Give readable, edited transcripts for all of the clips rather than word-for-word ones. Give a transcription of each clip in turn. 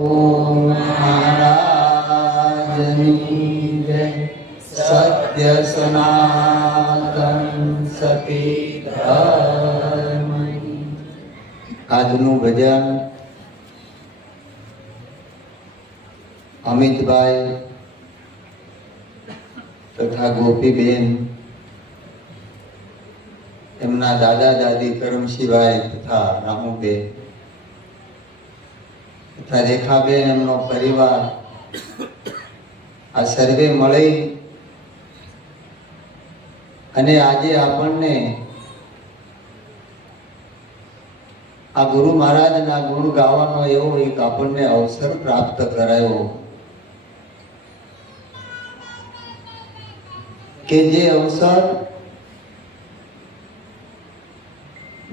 ઓમ મહારાજની જય. સત્ય સનાતન સતી ધર્મની. આજનું ભજન અમિતભાઈ તથા ગોપીબેન, એમના દાદા દાદી કરમશીભાઈ તથા રામુબેન તથા રેખાબેન, એમનો પરિવાર, આ સર્વે મળી અને આજે આપણને આ ગુરુ મહારાજના ગુણ ગાવાનો એવો એક આપણને અવસર પ્રાપ્ત કરાયો કે જે અવસર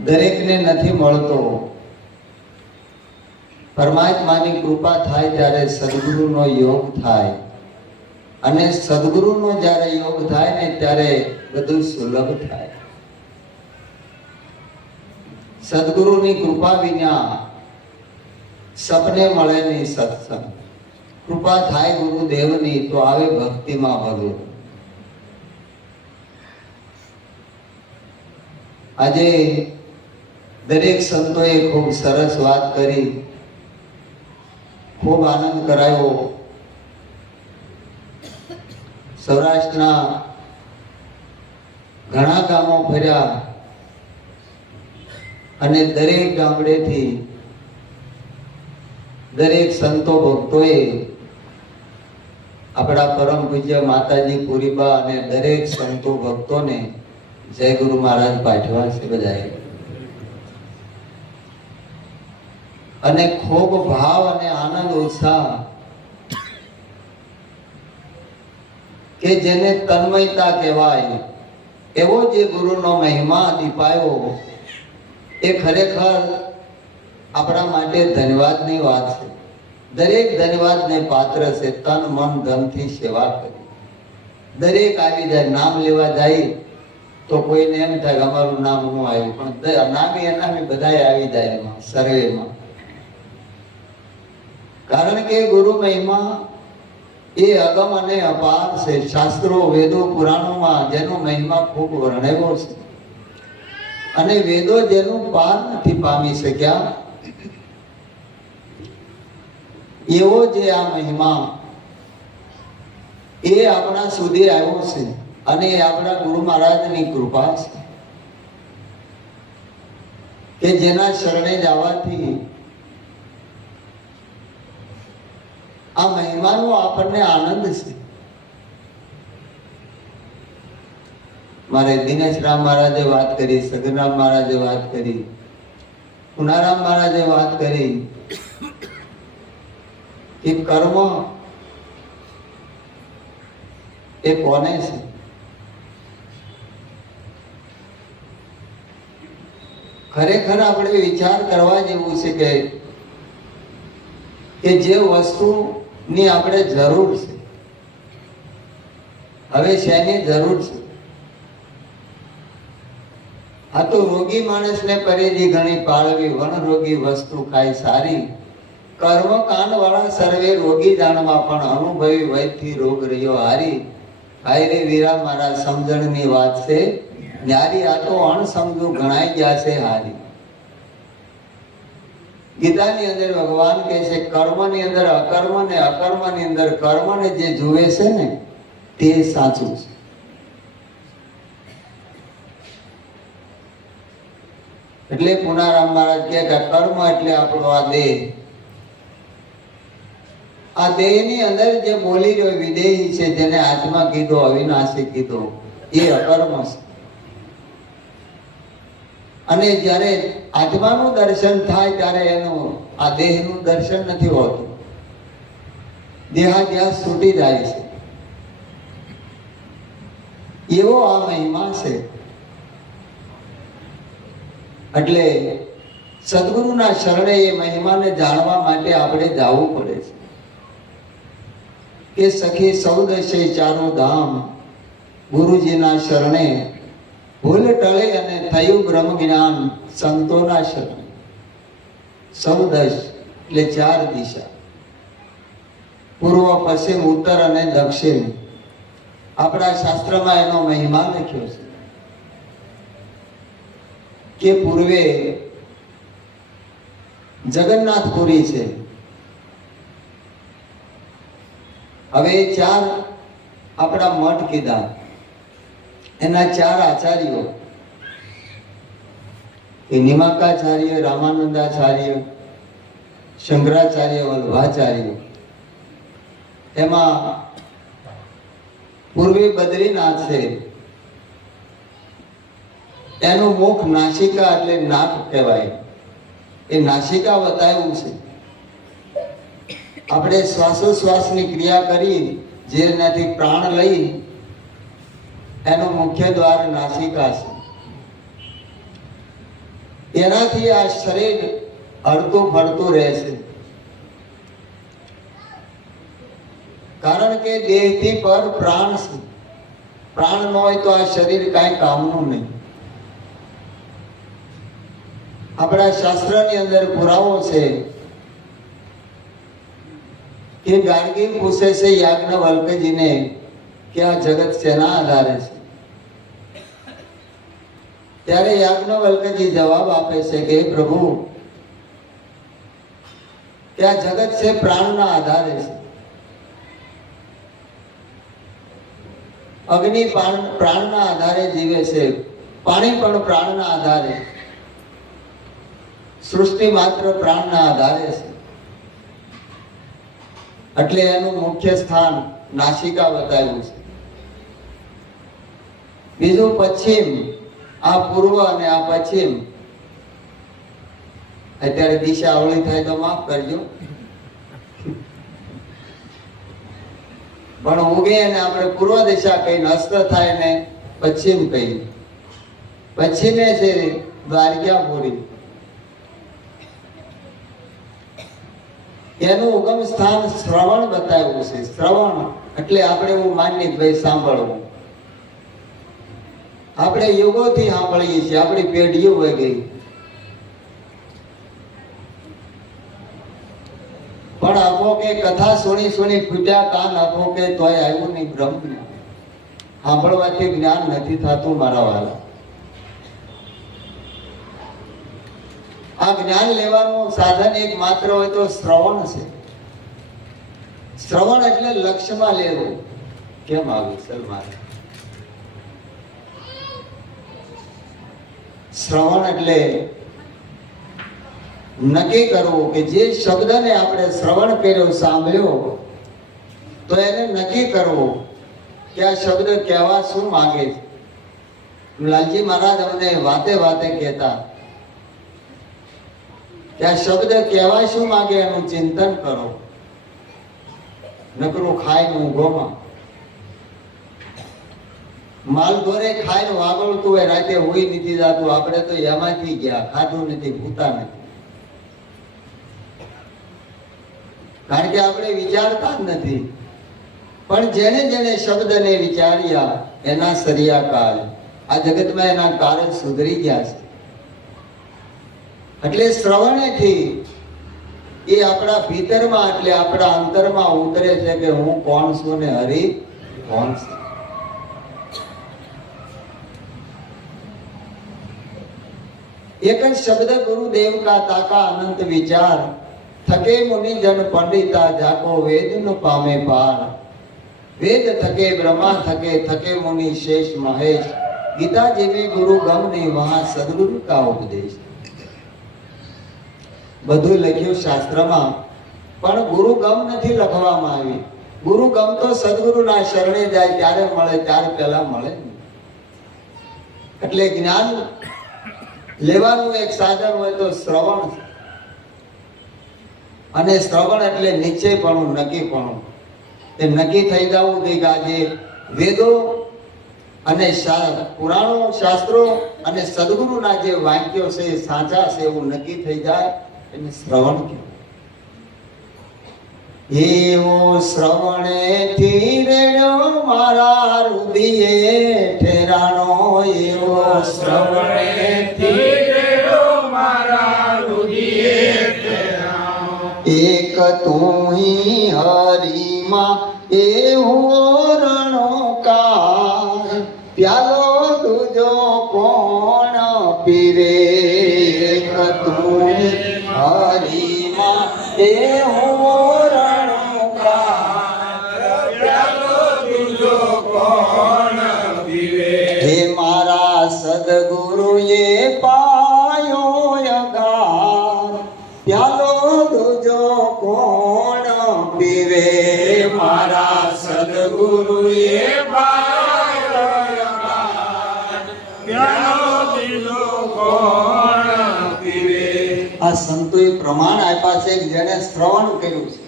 દરેકને નથી મળતો. પરમાત્માની કૃપા થાય ત્યારે સદગુરુનો યોગ થાય, અને સદગુરુનો જ્યારે યોગ થાય ને ત્યારે બધું સુલભ થાય. સદગુરુની કૃપા વિના સપને મળે નહીં સત્સંગ. કૃપા થાય ગુરુદેવની તો આવે ભક્તિમાં ભગવાન. આજે દરેક સંતોએ ખૂબ સરસ વાત કરી, ખૂબ આનંદ કરાયો. સૌરાષ્ટ્રના ઘણા ગામો ફર્યા અને દરેક ગામડેથી દરેક સંતો ભક્તોએ આપણા પરમ પૂજ્ય માતાજી પુરીબા અને દરેક સંતો ભક્તોને જય ગુરુ મહારાજ પાઠવા છે બધાએ. અને ખૂબ ભાવ અને આનંદ ઉત્સાહ કે જેને તન્મયતા કહેવાય એવો જે ગુરુનો મહિમા દીપાયો એ ખરેખર આપણા માટે ધન્યવાદની વાત છે. દરેક ધન્યવાદને પાત્ર છે. તન મન ધનથી સેવા કરી દરેક આવી જાય. નામ લેવા જાય તો કોઈને એમ થાય અમારું નામ હું આવ્યું, પણ નામે એનામે બધાએ આવી જાય એમાં સર્વેમાં. કારણ કે ગુરુ મહિમા એ અગમ અને અપાર છે. શાસ્ત્રો, વેદો, પુરાણોમાં જેનો મહિમા ખૂબ વર્ણવ્યો છે, અને વેદો જેનું પાર નથી પામી શક્યા એવો જે આ મહિમા એ આપણા સુધી આવ્યો છે. અને એ આપણા ગુરુ મહારાજની કૃપા છે કે જેના શરણે જવાથી આ મહિમાનો આપણને આનંદ છે. મારે દિનેશરામ મહારાજે વાત કરી, સગનરામ મહારાજે વાત કરી, પુનારામ મહારાજે વાત કરી કે કર્મ એ કોને છે. ખરેખર આપણે વિચાર કરવા જેવું છે કે જે વસ્તુની આપણે જરૂર છે, હવે શેની જરૂર છે? આ તો રોગી માણસને પરેજી ઘણી પાળવી, વણ રોગી વસ્તુ ખાય સારી. કર્મ કાંડ વાળા સર્વે રોગી જાણવા, પણ અનુભવી વૈદથી રોગ રહ્યો હારી. હાય રે વીરા મારા સમજણની વાત છે ન્યારી, આ તો અણસમજુ ગણાઈ ગયા છે હારી. ગીતાની અંદર ભગવાન કહે છે કર્મની અંદર અકર્મ ને અકર્મની અંદર કર્મને જે જુએ છે ને તે સાચું છે. એટલે પુનારામ મહારાજ કહે કે કર્મ એટલે આપણો આ દેહ. આ દેહની અંદર જે બોલી રહ્યો વિદેહી છે, જેને આત્મા કીધો, અવિનાશી કીધો, એ અકર્મ છે. અને જ્યારે આત્માનું દર્શન થાય ત્યારે એનું આ દેહનું દર્શન નથી હોતું. દેહાધ્યાસ છૂટી જાય છે. એવો આ મહિમા છે. એટલે સદગુરુના શરણે એ મહિમાને જાણવા માટે આપણે જવું પડે છે કે સખી સૌદશે ચારો ધામ ગુરુજીના શરણે ભૂલ ટળે અને થયું બ્રહ્મ જ્ઞાન સંતોના શરણે. સૌદશ એટલે ચાર દિશા. પૂર્વ, પશ્ચિમ, ઉત્તર અને દક્ષિણ. આપણા શાસ્ત્રમાં એનો મહિમા લખ્યો છે કે પૂર્વે જગન્નાથપુરી છે. હવે 4 આપણા મઠ કીધા, એના 4 આચાર્યો, એ નિમાકાચાર્ય, રામાનંદાચાર્ય, શંકરાચાર્ય, વલ્ભાચાર્ય. એમાં પૂર્વે બદ્રીનાથ છે, એનું મુખ નાસિકા એટલે નાક કહેવાય, એ નાસિકા બતાવ્યું છે. આપણે શ્વાસોશ્વાસની ક્રિયા કરી, જેનાથી પ્રાણ લઈ, એનું મુખ્ય દ્વાર નાસિકા છે. એનાથી આ શરીર હરતું ફરતું રહેશે, કારણ કે દેહથી પર પ્રાણ છે. પ્રાણ ન હોય તો આ શરીર કાંઈ કામનું નહીં. આપણા શાસ્ત્રની અંદર પુરાવો છે કે ગાર્ગી પૂછે છે યાજ્ઞવલ્ક્યજીને કે આ જગત શેના આધારે છે? ત્યારે યાજ્ઞવલ્ક્યજી જવાબ આપે છે કે પ્રભુ, કે આ જગત છે પ્રાણના આધારે છે. અગ્નિ પ્રાણના આધારે જીવે છે, પાણી પણ પ્રાણના આધારે, સૃષ્ટિ માત્ર પ્રાણના આધારે છે. એટલે એનું મુખ્ય સ્થાન નાસિકા બતાવ્યું છે. બીજું પશ્ચિમ, આ પૂર્વ અને આ પશ્ચિમ. અત્યારે દિશા અવળી થાય તો માફ કરજો, પણ ઉગે અને આપણે પૂર્વ દિશા કહીને, અસ્ત થાય ને પશ્ચિમ કહીએ. પશ્ચિમે છે દ્વારકાપુરી, એનું ઉગમ સ્થાન શ્રવણ બતાવ્યું છે. શ્રવણ એટલે આપણે એવું માનીએ કે ભાઈ સાંભળવું. આપણે યુગોથી સાંભળીએ છીએ, આપણી પેઢીઓ વહી ગઈ, પણ આપો કે કથા સુણી સુણી ફૂટ્યા કાન, આપો કે તોય આવ્યું નહીં બ્રહ્મ જ્ઞાન. સાંભળવાથી જ્ઞાન નથી થતું મારા વાલા. આ જ્ઞાન લેવાનું સાધન એક માત્ર હોય તો શ્રવણ છે. શ્રવણ એટલે લક્ષ્યમાં લેવું. કેમ આવ્યું સલમાન? શ્રવણ એટલે નક્કી કરવું કે જે શબ્દને આપણે શ્રવણ કર્યો, સાંભળ્યો, તો એને નક્કી કરવું કે આ શબ્દ કહેવા શું માંગે છે. લાલજી મહારાજ અમને વાતે વાતે કહેતા કે આ શબ્દ કહેવા શું માંગે એનું ચિંતન કરો. નકરું ખાઈને ઊંઘોમાં, માલ ધોરે ખાઈને વાગોળતું હોય, રાતે હોઈ નથી જતું. આપણે તો એમાંથી ગયા, ખાધું નથી, ભૂતા નથી, કારણ કે આપણે વિચારતા જ નથી. પણ જેને જેને શબ્દને વિચાર્યા એના સરિયા કાળ, આ જગતમાં એના કાળ સુધરી ગયા છે. એટલે શ્રવણેથી એ આપણા ભીતરમાં, એટલે આપણા અંતરમાં ઉતરે છે કે હું કોણ છું ને હરિ કોણ છે. એક જ શબ્દ ગુરુદેવ કા તાકા અનંત વિચાર, થકે મુનિ જન પંડિતા જાકો વેદ નો પામે પાર. વેદ થકે બ્રહ્મા થકે, થકે મુનિ શેષ મહેશ. ગીતા જેવી ગુરુ ગમ નહીં, વહાં સદગુરુ કા ઉપદેશ. બધું લખ્યું શાસ્ત્રમાં, પણ ગુરુ ગમ નથી લખવામાં આવી. ગુરુ ગમ તો સદગુરુના શરણે જાય ત્યારે મળે, ત્યાર પહેલા મળે નહીં. એટલે જ્ઞાન લેવાનું એક સાધન હોય તો શ્રવણ છે. અને શ્રવણ એટલે નિશ્ચયપણું, નક્કીપણું. એ નક્કી થઈ જવું કે આજે વેદો અને પુરાણો, શાસ્ત્રો અને સદગુરુના જે વાક્યો છે એ સાચા છે એવું નક્કી થઈ જાય, એને શ્રવણ કહેવાય. એવો શ્રવણેથી રેડ્યો મારા રુધિરે ઠેરાણો, એવો શ્રવણેથી રેડ્યો મારા રુધિરે ઠેરાણો. એક તું હી હરિમાં એવું રણોકાર પ્યાલો દૂજો કોણ પીવે તું હરિમાં એવું રણોકાર પ્યાલો દૂજો કોણ પીવે હે મારા સદગુરુએ પાયો યગાર પ્યાલો દૂજો કોણ પીવે મારા સદગુરુએ પાયો યગાર પ્યાલો દૂજો કોણ પીવે આ સંતોએ પ્રમાણ આપ્યા છે જેને શ્રવણ કર્યું છે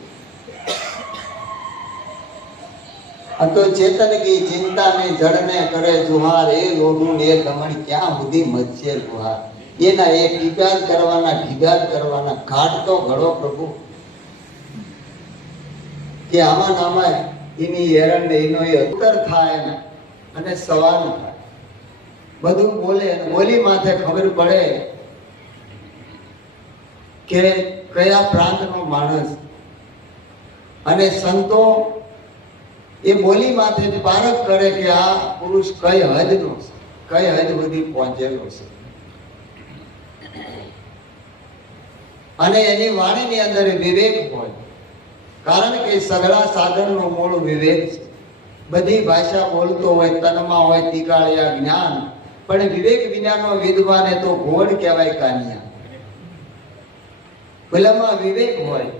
આ તો ચેતન કી ચિંતા ને જડને કરે જુહાર એ લોઢું ને દમણ ક્યાં સુધી મચશે ગુહાર એના એ ટીકા કરવાના ઢીગા કરવાના ઘાટ તો ઘડો પ્રભુ કે આમાં નામાં એની હેરણ ને એનો એ ઉત્તર થાય ને અને સવાલ થાય બધું બોલે અને બોલી માથે ખબર પડે કે કયા પ્રાંતનો માણસ અને સંતો એ બોલી માથે પારખ કરે કે આ પુરુષ કઈ હદનો છે કઈ હદ સુધી પહોંચેલો છે અને એની વાણીની અંદર વિવેક હોય કારણ કે સગળા સાધનનું મૂળ વિવેક છે બધી ભાષા બોલતો હોય તનમાં હોય તીકાળિયા જ્ઞાન પણ વિવેક વિનાનો વિદ્વાને તો ઘોડ કહેવાય કાનિયા પેલામાં વિવેક હોય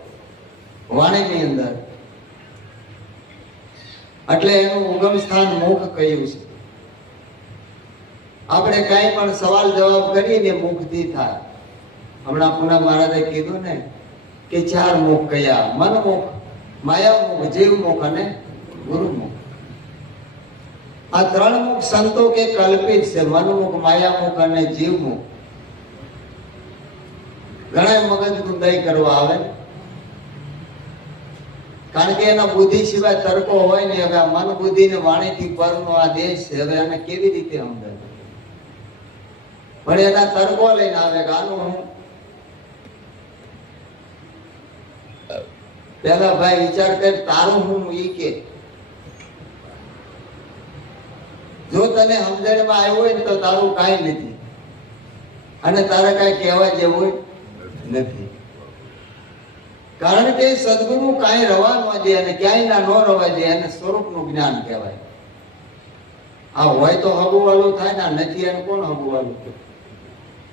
વાણીની અંદર એટલે એનું ઉગમ સ્થાન મુખ કહ્યું છે આપણે કાંઈ પણ સવાલ જવાબ કરીએ મુખથી થાય હમણાં પૂના મહારાજે કીધું ને કે 4 મુખ કયા મનમુખ માયામુખ જીવમુખ અને ગુરુમુખ આ 3 મુખ સંતો કે કલ્પિત છે મનમુખ માયામુખ અને જીવમુખ ઘણા મગજ ગુંદાઈ કરવા આવે કારણ કે એના બુદ્ધિ સિવાય તર્કો હોય ને હવે મન બુદ્ધિ ને વાણી થી પરનો આ દેશ છે હવે એને કેવી રીતે સમજાય પણ એના તર્કો લઈને આવે કે આનું હું પેલા ભાઈ વિચાર કર તારું હું ઈ કે જો તને સમજણમાં આવ્યું હોય ને તો તારું કાંઈ નથી અને તારે કાંઈ કહેવા જેવું નથી કારણ કે સદગુરુ કાંઈ રવા ન દે અને ક્યાંય ના ન રવા દે એને સ્વરૂપનું જ્ઞાન કહેવાય આ હોય તો હબુવાળું થાય ને નથી એને કોણ હબુવાળું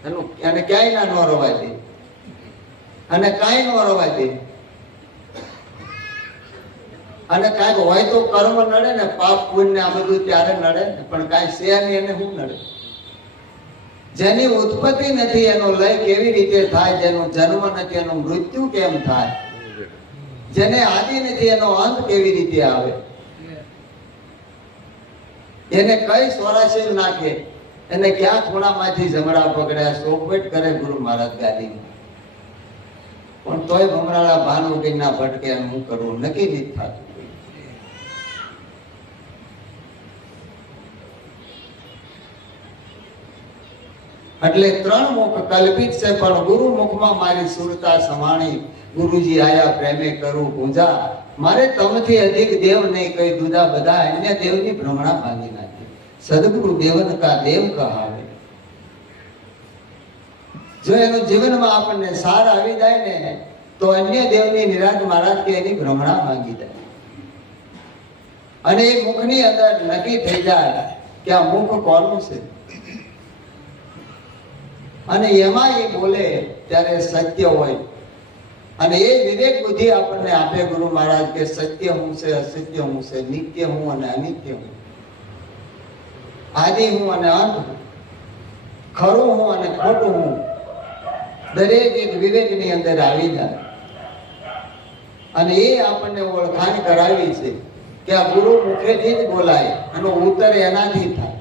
એનું એને ક્યાંય ના ન રવા દે અને કાંઈ ન રવા દે અને કાંઈક હોય તો કર્મ નડે ને પાપ પુણ્ય આ બધું ત્યારે નડે ને પણ કાંઈ છે નહીં એને શું નડે જેની ઉત્પત્તિ નથી એનો લય કેવી રીતે થાય જેનો જન્મ નથી એનું મૃત્યુ કેમ થાય જેને આદિ નથી એનો અંત કેવી રીતે આવે એને કઈ સ્વરાશીલ નાખે એને ક્યાં ખૂણામાંથી જમણા પકડ્યા સોપવેટ કરે ગુરુ મહારાજ ગાદી પણ તોય ભમરાળા ભાન ઉગીના ભટકે એમ હું કરવું નક્કી નથી થતું એટલે 3 મુખ કલ્પિત છે પણ ગુરુ મુખમાં મારી સુરતા સમાણી ગુરુજી આયા પ્રેમે કરું પૂજા મારે તમથી અધિક દેવ નહીં કઈ દુદા બધા અન્ય દેવની ભ્રમણા ભાંગી નાખી સદગુરુ દેવન કા દેવ કહાવે જો એનો જીવનમાં આપણને સાર આવી જાય ને તો અન્ય દેવની નિરાજ મહારાજ કે એની ભ્રમણા ભાંગી જાય અને એ મુખની અંદર નક્કી થઈ જાય કે આ મુખ કોનું છે અને એમાં એ બોલે ત્યારે સત્ય હોય અને એ વિવેક બુદ્ધિ આપણને આપે ગુરુ મહારાજ કે સત્ય હું છે અસત્ય હું છે નિત્ય હું અને અનિત્ય હું આદિ હું અને અંત હું ખરું હું અને ખોટું હું દરેક એક વિવેકની અંદર આવી જાય અને એ આપણને ઓળખાણ કરાવી છે કે આ ગુરુ મુખેથી જ બોલાય અને ઉત્તર એનાથી થાય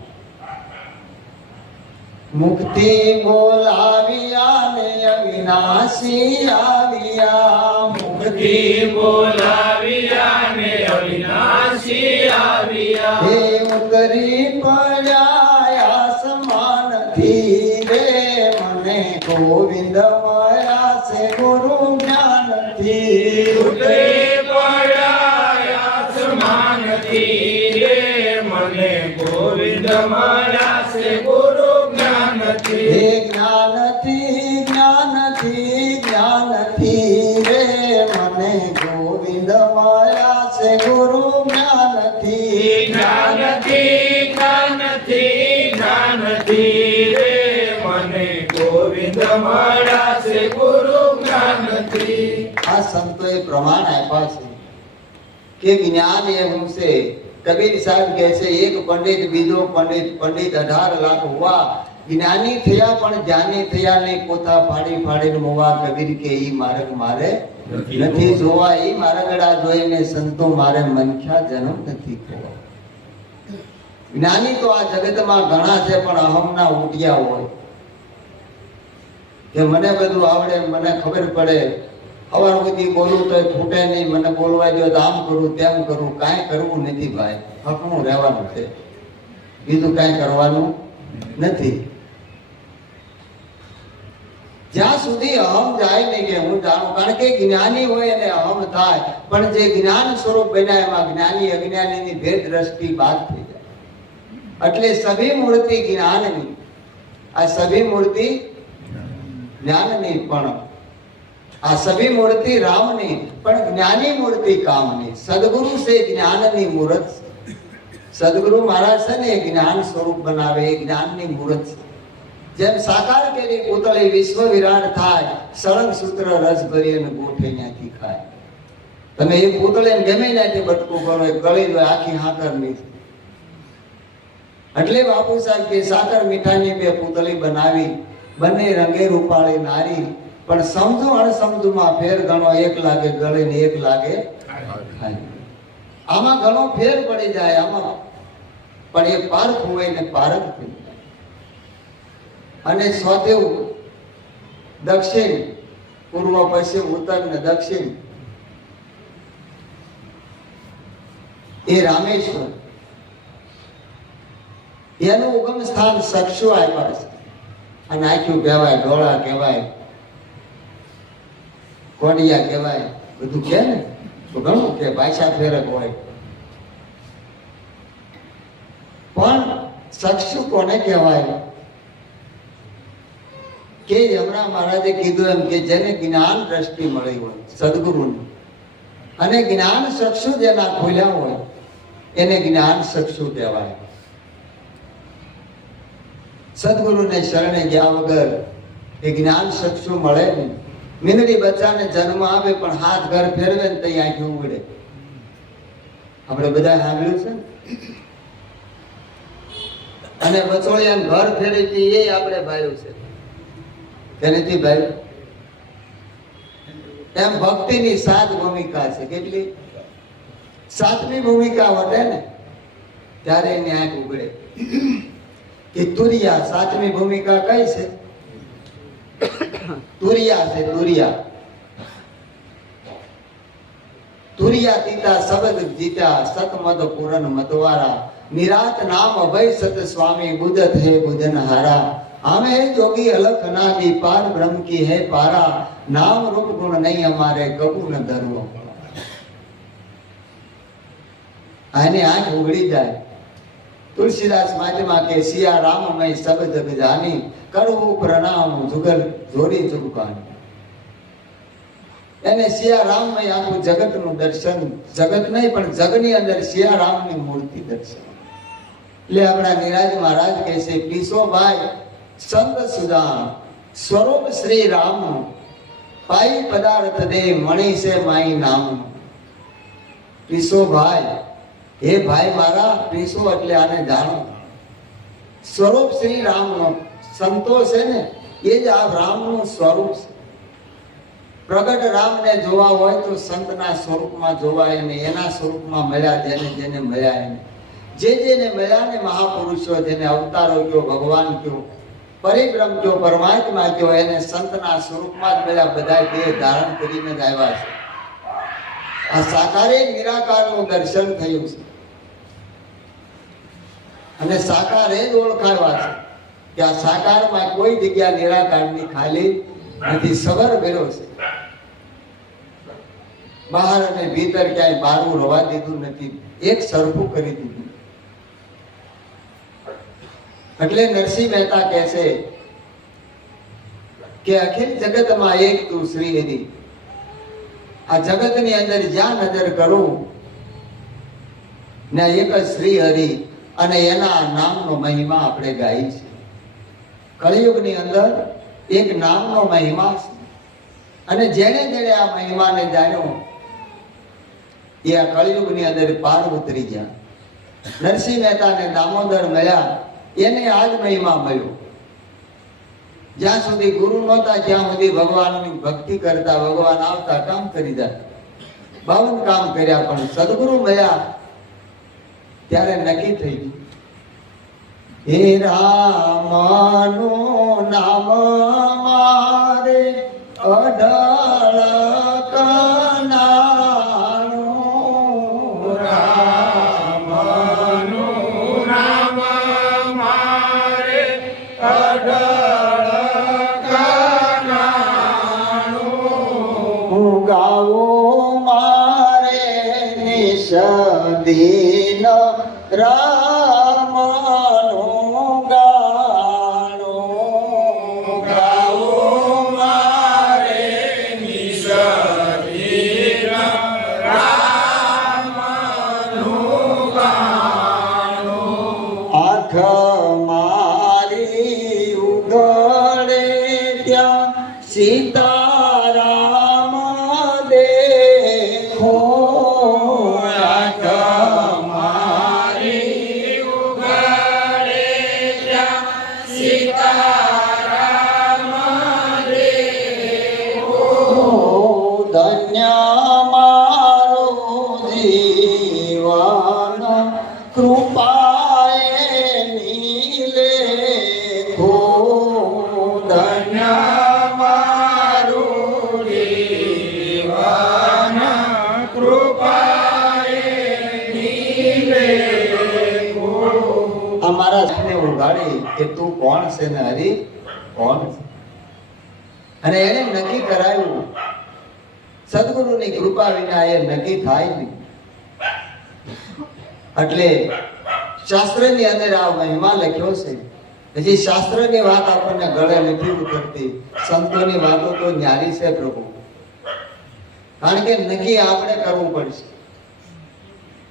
મુક્તિ બોલાવિયા ને અવિનાશી આવ્યા મુક્તિ બોલાવિયા ને અવિનાશી આવ્યા હે ઉતરી પડ્યા આસમાનથી રે મને ગોવિંદ મળ્યા છે ગુરુ જ્ઞાનથી નથી રે મને ગોવિંદ મળ્યા છે ગુરુ જ્ઞાનથી. હે જ્ઞાનથી જ્ઞાનથી જ્ઞાનથી રે મને ગોવિંદ મળ્યા છે ગુરુ જ્ઞાનથી. જ્ઞાનથી જ્ઞાનથી જ્ઞાનથી રે મને ગોવિંદ મળ્યા છે ગુરુ જ્ઞાનથી. આ સંતોએ પ્રમાણ આપ્યા છે કે જ્ઞાન એ હું છે. કબીર સાહેબ કહે છે એક પંડિત બીજો પંડિત, પંડિત 18 લાખ હુआ. જ્ઞાની થયા પણ જ્ઞાની થયા નહીં, પોતા ફાડી ફાડીને મોવા. કબીર કે ઈ માર્ગ મારે નથી જોવા, ઈ માર્ગડા જોઈને સંતો મારે મનખ્યા જન્મ નથી ખોવા. જ્ઞાની તો આ જગતમાં ઘણા છે પણ અહમના ઉઠ્યા હોય કે મને બધું આવડે, મને ખબર પડે, સવાર સુધી બોલું તો ખૂટે નહીં, મને બોલવા દો તો આમ કરું તેમ કરું. કાંઈ કરવું નથી ભાઈ, હકનું રહેવાનું છે, બીજું કાંઈ કરવાનું નથી. જ્યાં સુધી અહમ જાય નહીં કે હું જાણું, કારણ કે જ્ઞાની હોય અને અહમ થાય, પણ જે જ્ઞાન સ્વરૂપ બન્યા એમાં જ્ઞાની અજ્ઞાનીની ભેદ દ્રષ્ટિ બાદ થઈ જાય. એટલે સભી મૂર્તિ જ્ઞાનની, આ સભી મૂર્તિ જ્ઞાનની, પણ આ સભી મૂર્તિ રામની, પણ જ્ઞાની મૂર્તિ કામની. સદગુરુ છે જ્ઞાનની મૂર્ત. સદગુરુ મહારાજ છે ને જ્ઞાન સ્વરૂપ બનાવે, એ જ્ઞાનની મૂર્ત છે. જેમ સાકાર કેરી પૂતળી વિશ્વ વિરાટ થાય, સળંગ સૂત્ર રસ ભરી અને ગોઠે ત્યાંથી ખાય. તમે એ પૂતળીને ગમે ત્યાંથી બટકું કરો, ગળી દો, આખી હાકર નહીં. એટલે બાપુ સાહેબ કે સાકર મીઠાની બે પૂતળી બનાવી, બંને રંગે રૂપાળી નારી, પણ સમજો અણસમજુમાં ફેર ઘણો, એક લાગે ગળે ને એક લાગે ખાય. આમાં ઘણો ફેર પડી જાય આમાં, પણ એ પારખ હોય ને પારખ થઈ જાય. અને સ્વદેવ દક્ષિણ, પૂર્વ પશ્ચિમ ઉત્તર ને દક્ષિણ, એ રામેશ્વર, એનું ઉગમ સ્થાન સક્ષુ આપ્યા છે. અને આખ્યું કહેવાય, ડોળા કહેવાય, કોડિયા કહેવાય, બધું કે ને તો ઘણું કે ભાષા ફેરક હોય. પણ સક્ષુ કોને કહેવાય? કે હમણાં મહારાજે કીધું એમ કે જેને જ્ઞાન દ્રષ્ટિ મળી હોય સદગુરુની, અને જ્ઞાન ચક્ષુ જેના ખોલ્યા હોય એને જ્ઞાન ચક્ષુ કહેવાય. સદગુરુને શરણે ગયા વગર એ જ્ઞાન ચક્ષુ મળે નહીં. મીંદડી બચ્ચાને જન્મ આવે પણ હાથ ઘર ફેરવે ને ત્યાં આંખી ઉગડે. આપણે બધા સાંભળ્યું છે ને. અને બચોળિયાને ઘર ફેરવી એ આપણે ભાર્યું છે કે નથી ભાઈ? એમ ભક્તિની 7 ભૂમિકા છે. કેટલી? 7મી ભૂમિકા વધે ને ત્યારે એની આંખ ઉગડે. કે તુરિયા 7મી ભૂમિકા કઈ છે? તુરિયા છે. તુરિયા તીતા શબ્દ જીતા, સતમદ પૂરન મતવારા, નિરાત નામ અભય સત સ્વામી, બુજત હે બુજન હારા. हमें जोगी अलख अनादि पार ब्रह्म की है पारा, नाम रूप गुण नहीं हमारे कबू न धरवो. आने आंख उगड़ी जाए. तुलसीदास माध्यमा के सिया राम में सब जग जानी, करहु प्रणाम जुगल जोड़ी जुगपानी. એને સિયારામ માં આખું જગતનું દર્શન, જગત નહીં પણ જગની અંદર સિયારામની મૂર્તિ દર્શન. એટલે આપણા નિરાજ મહારાજ કહે છે, પીસો ભાઈ સંત સુદામ સ્વરૂપ શ્રી રામ, પાઈ પદાર્થ દે મણી છે માઈ નામ. પીસો ભાઈ, હે ભાઈ મારા, પીસો એટલે આને જાણો. સ્વરૂપ શ્રી રામનો સંતો છે ને એ જ આ રામનું સ્વરૂપ છે. પ્રગટ રામને જોવા હોય તો સંતના સ્વરૂપમાં જોવાય, ને એના સ્વરૂપમાં મળ્યા જેને જેને મળ્યા એને, જેને મળ્યા ને મહાપુરુષો, જેને અવતારો કયો, ભગવાન કયો, પરિબ્રહ્મ કયો, પરમાત્મા કયો, એને સંતના સ્વરૂપમાં જ મળ્યા. બધા દેહ ધારણ કરીને જ આવ્યા છે. આ સાકારે નિરાકારનું દર્શન થયું છે અને સાકારે જ ઓળખાવા છે કે આ સાકારમાં કોઈ જગ્યા નિરાકારની ખાલી નથી. સબર ભેરો છે. બહાર અને ભીતર ક્યાંય બારવું રવા દીધું નથી, એક સરખું કરી દીધું. એટલે નરસિંહ મહેતા કહે છે કે અખિલ જગતમાં એક તું શ્રી હરિ. આ જગતની અંદર જ્યાં નજર કરું ને એક જ શ્રી હરિ અને એના નામનો મહિમા આપણે ગાઈ છે. કળિયુગની અંદર એક નામનો મહિમા છે અને જેણે જેણે આ મહિમાને જાણ્યો એ આ કળિયુગની અંદર પાર ઉતરી ગયા. નરસિંહ મહેતાને દામોદર મળ્યા, એને આ જ મહિમા મળ્યો. જ્યાં સુધી ગુરુ નહોતા ત્યાં સુધી ભગવાનની ભક્તિ કરતા, ભગવાન આવતા કામ કરી જતા, 52 કામ કર્યા. પણ સદગુરુ મળ્યા ત્યારે નક્કી થઈ ગયું, હે રામનું નામ મારે અઢળ કનાણું. રામનું નામ મારે અઢળ કનાણું. હું ગાવું મારે નિષદીન રામનું ગાણું. ગાવું મારે નિષદીન રામનું ગાણું. આંખ મારી ઉઘડે ત્યાં સીતારામ દેખો. આંખ મારી ઉઘડે ત્યાં સીતારામ દેખો. ધન્ય મારું જીવન કૃપાએ નિલેખો. ધન્ય મારું જીવન કૃપાએ નિલેખો. અમારા સામે ઉગાડી કે તું કોણ છે ને હરી કોણ છે. અને એને નક્કી કરાયું. સદગુરુની કૃપા વિના એ નક્કી થાય નહીં. એટલે શાસ્ત્રની અંદર આ મહિમા લખ્યો છે. હજી શાસ્ત્રની વાત આપણને ગળે નથી ઉતરતી, સંતોની વાતો તો ન્યારી છે પ્રભુ. કારણ કે નક્કી આપણે કરવું પડશે.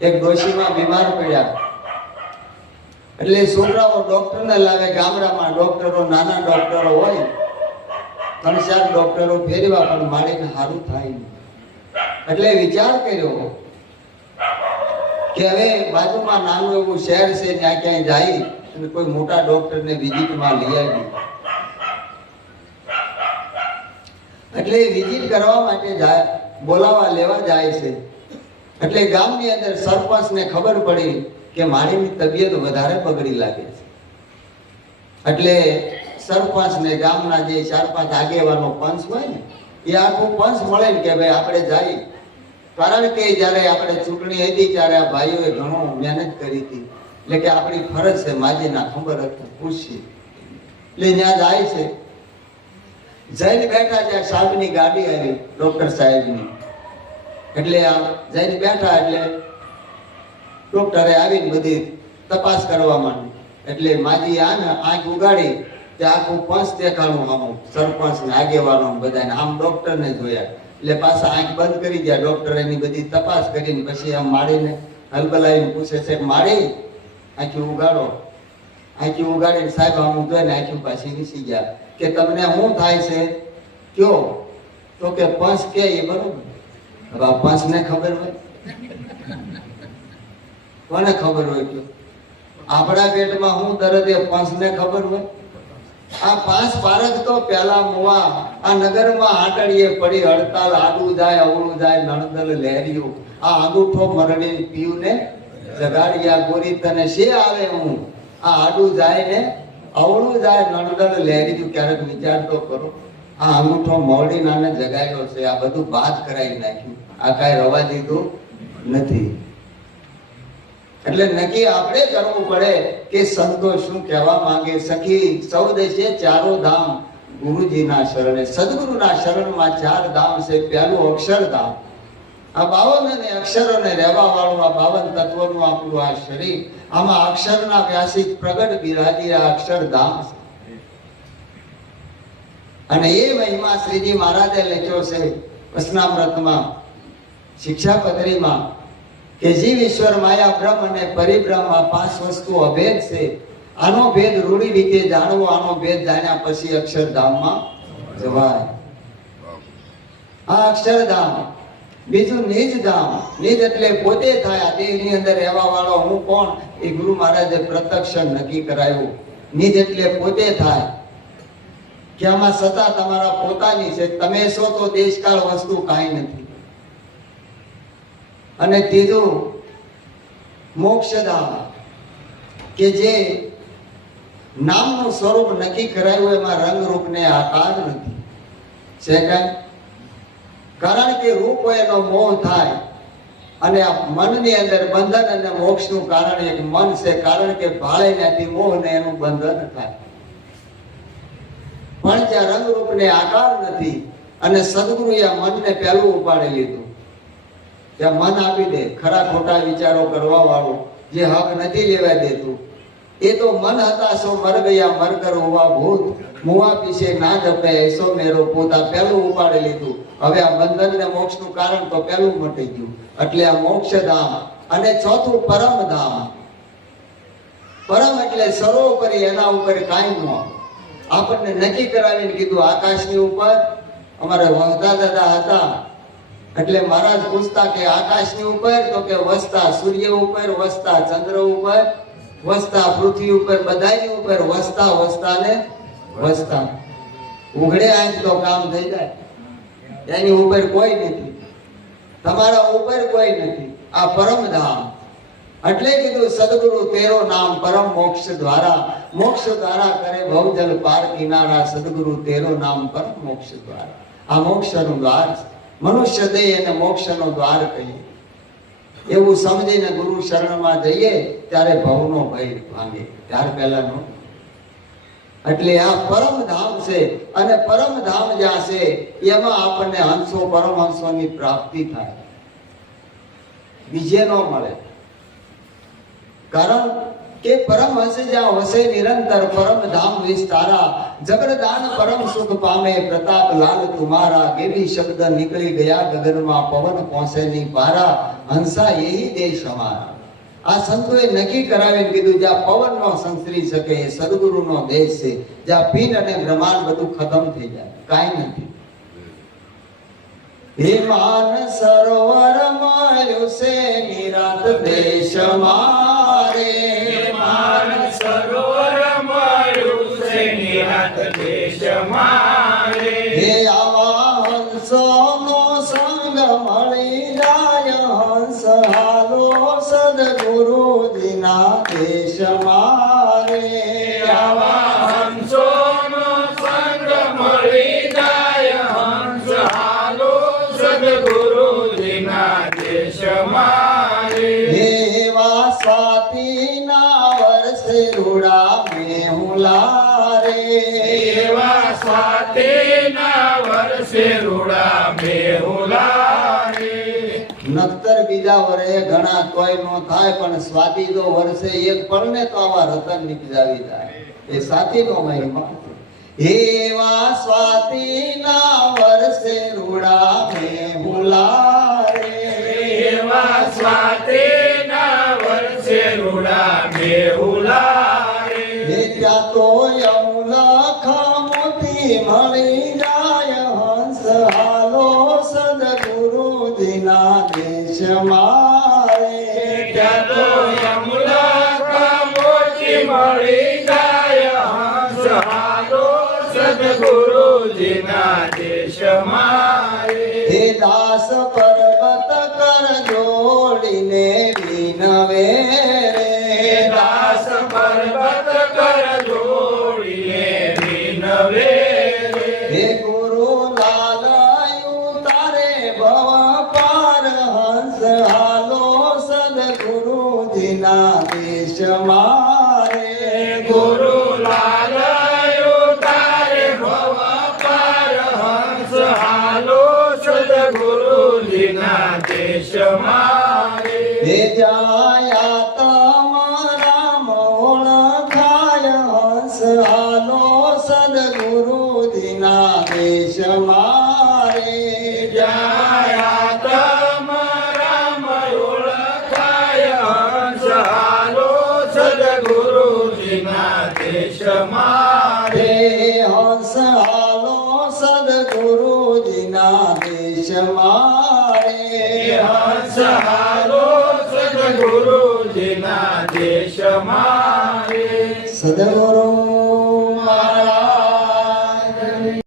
એક ડોશીમાં બીમાર પડ્યા એટલે છોકરાઓ ડોક્ટરને લાવે. ગામડામાં ડોક્ટરો, નાના ડોક્ટરો હોય, 3-4 ડોક્ટરો ફેરવા, પણ માળીને સારું થાય નહીં. એટલે વિચાર કર્યો કે હવે બાજુમાં નાનું એવું શહેર છે, ત્યાં ક્યાંય જાય અને કોઈ મોટા ડોક્ટરને વિઝિટમાં લઈ આવી. એટલે વિઝિટ કરવા માટે જાય, બોલાવા લેવા જાય છે. એટલે ગામની અંદર સરપંચને ખબર પડી કે મારીની તબિયત વધારે બગડી લાગે છે. એટલે સરપંચને ગામના જે 4-5 આગેવાનો પંચ હોય ને, એ આખું પંચ મળે ને કે ભાઈ આપણે જઈએ. કારણ કે જ્યારે આપણે ચૂંટણી હતી ત્યારે આ ભાઈઓએ ઘણું મહેનત કરી હતી. એટલે કે આપણી ફરજ છે, માજીના ખબર હતી, પૂછીએ. એટલે ત્યાં જાય છે. જઈને બેઠા ત્યાં સાહેબની ગાડી આવી, ડોક્ટર સાહેબની. એટલે આ જઈને બેઠા એટલે ડોક્ટરે આવીને બધી તપાસ કરવા માંડી. એટલે માજી આંખ ઉગાડી ત્યાં આખું પંચ દેખાણું, આમ સરપંચ ને આગેવાનો બધાને, આમ ડોક્ટરને જોયા. એટલે પાછા આંખ બંધ કરી ગયા. ડોક્ટર એની બધી તપાસ કરીને પછી આમ માડીને હલબલાવીને પૂછે છે કે માડી આંખી ઉગાડો. આંખી ઉગાડીને સાહેબ આમ જોઈને આંખી પાછી નીસી ગયા કે તમને શું થાય છે કયો? તો કે પંચ કે એ બરોબર. હવે આ પંચને ખબર હોય, કોને ખબર હોય? કયો આપણા પેટમાં શું દર્દ એ પંચને ખબર હોય? આ 5 પારખ તો પેલા મુવા આ નગરમાં આટડીએ પડી હડતાલ. આડું જાય અવળું જાય નણદલ લહેર્યું. આ અંગૂઠો મરડી પીયું ને જગાડિયા ગોરી તને શે આવે હું. આ આડું જાય ને અવળું જાય નણદલ લહેર્યું. ક્યારેક વિચાર તો કરો, આ અંગૂઠો મોડી નાને જગાડ્યો છે. આ બધું બાદ કરાવી નાખ્યું. આ કાંઈ રવા દીધું નથી. એટલે નક્કી આપણે કરવું પડે કે સંતો શું કહેવા માંગે. સખી 14 ચારો ધામ ગુરુજીના શરણે. સદગુરુના શરણમાં 4 ધામ છે. પહેલું અક્ષરધામ. આ 52 અક્ષરોને રહેવા વાળું આ 52 તત્વોનું આપણું આ શરીર, આમાં અક્ષરના વ્યાસિત પ્રગટ બિરાજી આ અક્ષરધામ છે. અને એ મહિમા શ્રીજી મહારાજે લખ્યો છે વચનામૃતમાં, શિક્ષાપત્રીમાં, કે જીવ ઈશ્વર માયા બ્રહ્મ અને પરિબ્રહ્મ આ 5 વસ્તુ અભેદ છે. આનો ભેદ રૂઢી રીતે જાણવો, આનો ભેદ જાણ્યા પછી અક્ષરધામમાં જવાય. આ અક્ષરધામ. બીજું નિજ ધામ. નિજ એટલે પોતે થાય, આ દેહની અંદર રહેવા વાળો હું કોણ એ ગુરુ મહારાજે પ્રત્યક્ષ નક્કી કરાયું. નિજ એટલે પોતે થાય, કે આમાં સત્તા તમારા પોતાની છે, તમે છો તો દેશકાળ વસ્તુ કાંઈ નથી. અને ત્રીજું મોક્ષધામ, કે જે નામનું સ્વરૂપ નક્કી કરાયું એમાં રંગ રૂપ ને આકાર નથી. સેકન્ડ, કારણ કે રૂપ હોય એનો મોહ થાય, અને આ મનની અંદર બંધન અને મોક્ષનું કારણ એક મન છે, કારણ કે ભાળે ત્યાંથી મોહ ને એનું બંધન થાય. પણ જ્યાં રંગ રૂપ ને આકાર નથી, અને સદગુરુએ આ મનને પહેલું ઉપાડી લીધું. ત્યાં મન આપી દે ખરા ખોટા વિચારો કરવા વાળું, જે હક નથી લેવા દેતું. એ તો મન હતા સો મર ગયા મર કર હોવા ભૂત, મુવા પીછે ના જપે એસો મેરો પોતા પહેલું ઉપાડી લીધું. હવે આ બંધન ને મોક્ષ નું કારણ તો પહેલું મટી ગયું. એટલે આ મોક્ષધામ. અને ચોથું પરમધામ. પરમ એટલે સર્વોપરી, એના ઉપર કાંઈ ન. આપણને નક્કી કરાવીને કીધું આકાશની ઉપર. અમારે વહદા દાદા હતા એટલે મહારાજ પૂછતા કે આકાશની ઉપર, તો કે વસતા સૂર્ય ઉપર, વસતા ચંદ્ર ઉપર, વસતા પૃથ્વી ઉપર, બધાની ઉપર વસતા વસતા ને વસતા. ઉઘડે આંખ તો કામ થઈ જાય, એની ઉપર કોઈ નથી, તમારા ઉપર કોઈ નથી. આ પરમધામ. એટલે કીધું સદગુરુ તેરો નામ પરમ મોક્ષ દ્વારા, મોક્ષ દ્વારા કરે ભવજલ પાર કિનારા. સદગુરુ તેરો નામ પરમ મોક્ષ દ્વારા. આ મોક્ષનું દ્વાર છે. મનુષ્ય દેહ અને મોક્ષનો દ્વાર કહીએ. એવું સમજીને ગુરુ શરણમાં જઈએ ત્યારે ભવનો ભય ભાંગે, ત્યાર પહેલાનો. એટલે આ પરમધામ છે. અને પરમધામ જ્યાં છે એમાં આપણને હંસો પરમહંસોની પ્રાપ્તિ થાય, બીજે ન મળે. કારણ કે પરમહંસ જ્યાં વસે નિરંતર, પરમધામ વિસ્તારા. જગદાન પરમ સુખ પામે પ્રતાપ લાલ તુમારા. કેવી શબ્દ નીકળી ગયા ગગનમાં, પવન પહોંચે ની પારા. હંસા યહી દેશ અમારા. આ સંતોએ નક્કી કરાવીને કીધું જ્યાં પવન નો સંસરી શકે એ સદગુરુનો દેશ છે. જ્યાં પીન અને બ્રહ્માંડ બધું ખતમ થઈ જાય, કાંઈ નથી. હે માન સરોવર માર્યું છે નિરાત દેશ મારે. માન સરોવર મારું છે નિરાત દેશ મારે. હે આવા હંસોનો સંગ મળી જાય, હંસ હાલો સદગુરુજીના દેશ મારે. આવા હંસોનો સંગ મળી જાય, હંસ હાલો સદગુરુજીના દેશ મારે. એવા સ્વાતિના વર્ષે રૂડા મેહુલા રે. એવા સ્વાતિના વર્ષે રૂડા મેહુલા રે. નક્તર બીજા વરે ઘણા કોઈ નો થાય, પણ સ્વાતિ જો વર્ષે એક પળને તો આવા રતન નીકળાવી જાય. એ સાતીનો મહિમા. એવા સ્વાતિના વર્ષે રૂડા મેહુલા રે. એવા સ્વાતિના વર્ષે રૂડા મેહુલા રે. ત્યાં તો યમુલખ મોતી મળી જાય, હંસ હાલો સદગુરુજીના દેશ મારે. ત્યાં તો યમુલખ મોતી મળી જાય, હંસ હાલો સદગુરુજીના દેશ મારે. હે દાસ પર્વત કર જોડીને વિનવે રે. દાસ પર્વત કર જોડીને વિનવે રે. હે ગુરુ લાલ તારે ભવ પાર, હંસ હાલો સદગુરુજીના દેશ મારે. ગુરુ લાલ તારે ભવ પાર, હંસ હાલો સદગુરુજીના દેશ મારે હે જાયા તમારા ઓળખાય હંસ હાલો સદગુરુજીના દેશ મારે જાયા તમ રામ ઓળખાય હંસ હાલો સદગુરુજીના દેશ મારે હંસ હાલો સદગુરુજીના દેશ મારે હંસ હાલો સદગુરુજીના દેશ મારે સદગુરુ